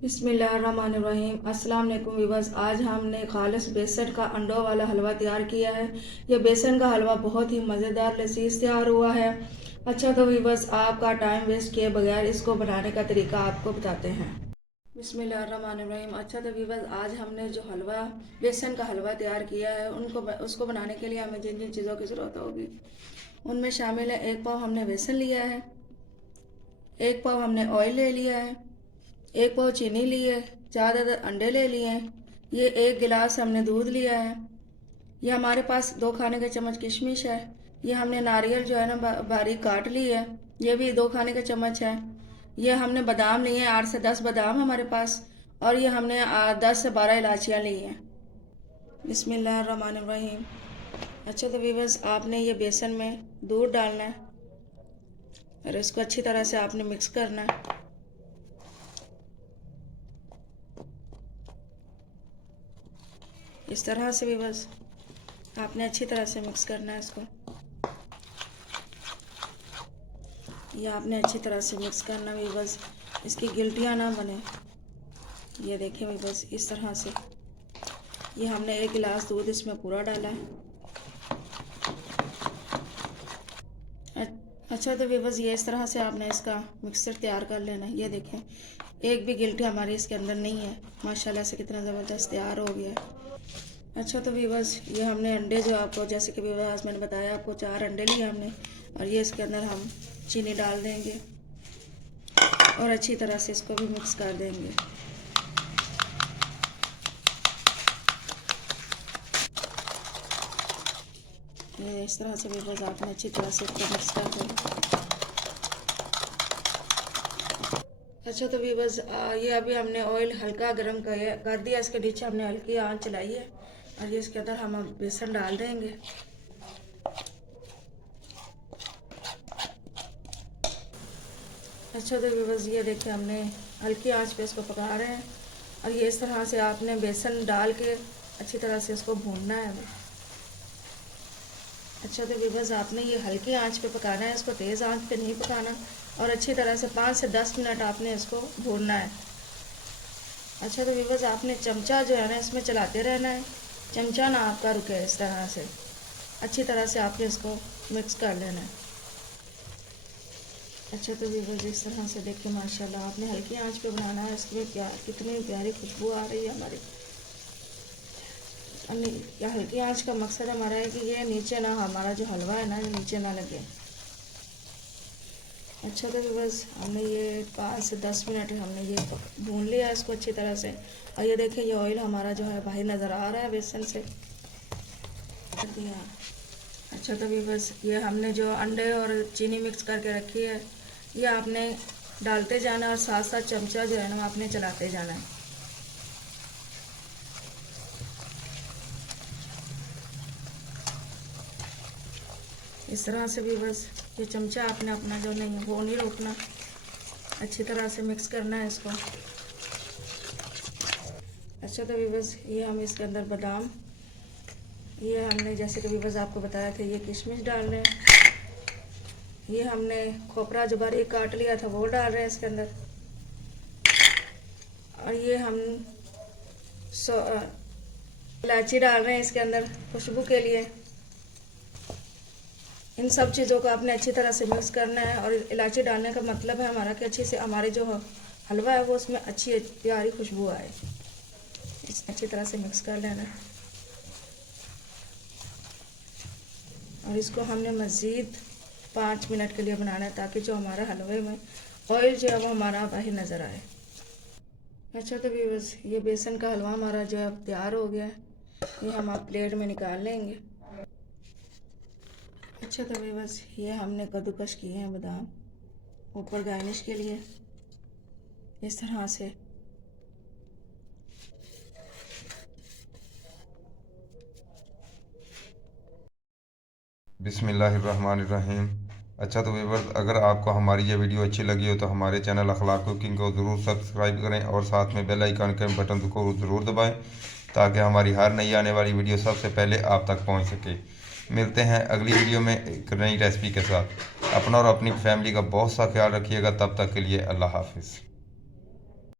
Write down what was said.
बिस्मिल्लाहिर्रहमानिर्रहीम। अस्सलाम वालेकुम व्यूअर्स। आज हमने खालिस बेसन का अंडों वाला हलवा तैयार किया है। यह बेसन का हलवा बहुत ही मज़ेदार लजीज तैयार हुआ है। अच्छा तो व्यूअर्स, आपका टाइम वेस्ट किए बगैर इसको बनाने का तरीका आपको बताते हैं। बिस्मिल्लाहिर्रहमानिर्रहीम। अच्छा तो व्यूअर्स, आज हमने जो हलवा बेसन का हलवा तैयार किया है उसको बनाने के लिए हमें जिन जिन चीज़ों की ज़रूरत होगी उनमें शामिल है, 1 पाव हमने बेसन लिया है, 1 पाव हमने ऑयल ले लिया है, 1 पाव चीनी ली है, 4 अदद अंडे ले लिए हैं, ये 1 गिलास हमने दूध लिया है, ये हमारे पास 2 खाने के चम्मच किशमिश है, ये हमने नारियल जो है ना बारीक काट ली है, ये भी 2 खाने के चम्मच है, ये हमने बादाम लिए हैं, 8 से 10 बादाम हमारे पास, और ये हमने 10 से 12 इलायचियाँ ली हैं। बिस्मिल्लाहिर्रहमानिर्रहीम। अच्छा तो व्यूअर्स, आपने ये बेसन में दूध डालना है और इसको अच्छी तरह से आपने मिक्स करना है। इस तरह से भी बस आपने अच्छी तरह से मिक्स करना है इसको। ये आपने अच्छी तरह से मिक्स करना भी बस, इसकी गिल्टियाँ ना बने। ये देखें भी बस इस तरह से। ये हमने 1 गिलास दूध इसमें पूरा डाला है। अच्छा तो बस ये इस तरह से आपने इसका मिक्सचर तैयार कर लेना है। ये देखें, एक भी गिल्टी हमारी इसके अंदर नहीं है। माशाल्लाह से कितना ज़बरदस्त तैयार हो गया है। अच्छा तो बस ये हमने अंडे जो आपको, जैसे कि आज मैंने बताया आपको, 4 अंडे लिए हमने, और ये इसके अंदर हम चीनी डाल देंगे और अच्छी तरह से इसको भी मिक्स कर देंगे। ये इस तरह से भी बस आपने अच्छी तरह से इसको मिक्स कर देंगे। अच्छा तो बस ये अभी हमने ऑयल हल्का गर्म कर दिया, इसके नीचे हमने हल्की आंच चलाई है और ये इसके अंदर हम बेसन डाल देंगे। अच्छा तो बस ये देखिए, हमने हल्की आंच पे इसको पका रहे हैं और ये इस तरह से आपने बेसन डाल के अच्छी तरह से इसको भूनना है। अच्छा तो बस आपने ये हल्की आंच पे पकाना है, इसको तेज़ आंच पे नहीं पकाना, और अच्छी तरह से 5 से 10 मिनट आपने इसको भूनना है। अच्छा तो बस आपने चमचा जो है ना इसमें चलाते रहना है, चमचा ना आपका रुके। इस तरह से अच्छी तरह से आपने इसको मिक्स कर लेना है। अच्छा तो बस इस तरह से देखिए, माशाल्लाह आपने हल्की आंच पे बनाना है। इसमें कितनी प्यारी खुशबू आ रही है हमारी। या हल्की आंच का मकसद हमारा है कि ये नीचे ना, हमारा जो हलवा है ना, ये नीचे ना लगे। अच्छा तो बस हमने ये 5 से 10 मिनट हमने ये भून लिया इसको अच्छी तरह से, और ये देखिए ये ऑयल हमारा जो है बाहर नज़र आ रहा है बेसन से कर दिया। अच्छा तो बस ये हमने जो अंडे और चीनी मिक्स करके रखी है, ये आपने डालते जाना और साथ साथ चमचा जो है ना आपने चलाते जाना है। इस तरह से भी बस ये चमचा आपने अपना जो नहीं है वो नहीं रोकना, अच्छी तरह से मिक्स करना है इसको। अच्छा तो बस ये हम इसके अंदर बादाम, ये हमने जैसे कि बस आपको बताया था, ये किशमिश डाल रहे हैं। ये हमने खोपरा जो बारीक काट लिया था वो डाल रहे हैं इसके अंदर, और ये हम इलायची डाल रहे हैं इसके अंदर खुशबू के लिए। इन सब चीज़ों को आपने अच्छी तरह से मिक्स करना है, और इलायची डालने का मतलब है हमारा कि अच्छी से हमारे जो हलवा है वो उसमें अच्छी प्यारी खुशबू आए। इसे अच्छी तरह से मिक्स कर लेना है, और इसको हमने मज़ीद 5 मिनट के लिए बनाना है, ताकि जो हमारा हलवे में ऑयल जो है वो हमारा बाहर नज़र आए। अच्छा तो बस ये बेसन का हलवा हमारा जो है अब तैयार हो गया है। ये हम आप प्लेट में निकाल लेंगे। अच्छा तो बस ये हमने कद्दूकश किए हैं बादाम ऊपर गार्निश के लिए, इस तरह से। बिस्मिल्लाहिर्रहमानिर्रहीम। अच्छा तो व्यूअर्स, अगर आपको हमारी ये वीडियो अच्छी लगी हो तो हमारे चैनल अखलाक कुकिंग को ज़रूर सब्सक्राइब करें और साथ में बेल आइकन के बटन को ज़रूर दबाएं, ताकि हमारी हर नई आने वाली वीडियो सबसे पहले आप तक पहुंच सके। मिलते हैं अगली वीडियो में एक नई रेसिपी के साथ। अपना और अपनी फैमिली का बहुत सा ख्याल रखिएगा। तब तक के लिए अल्लाह हाफिज़।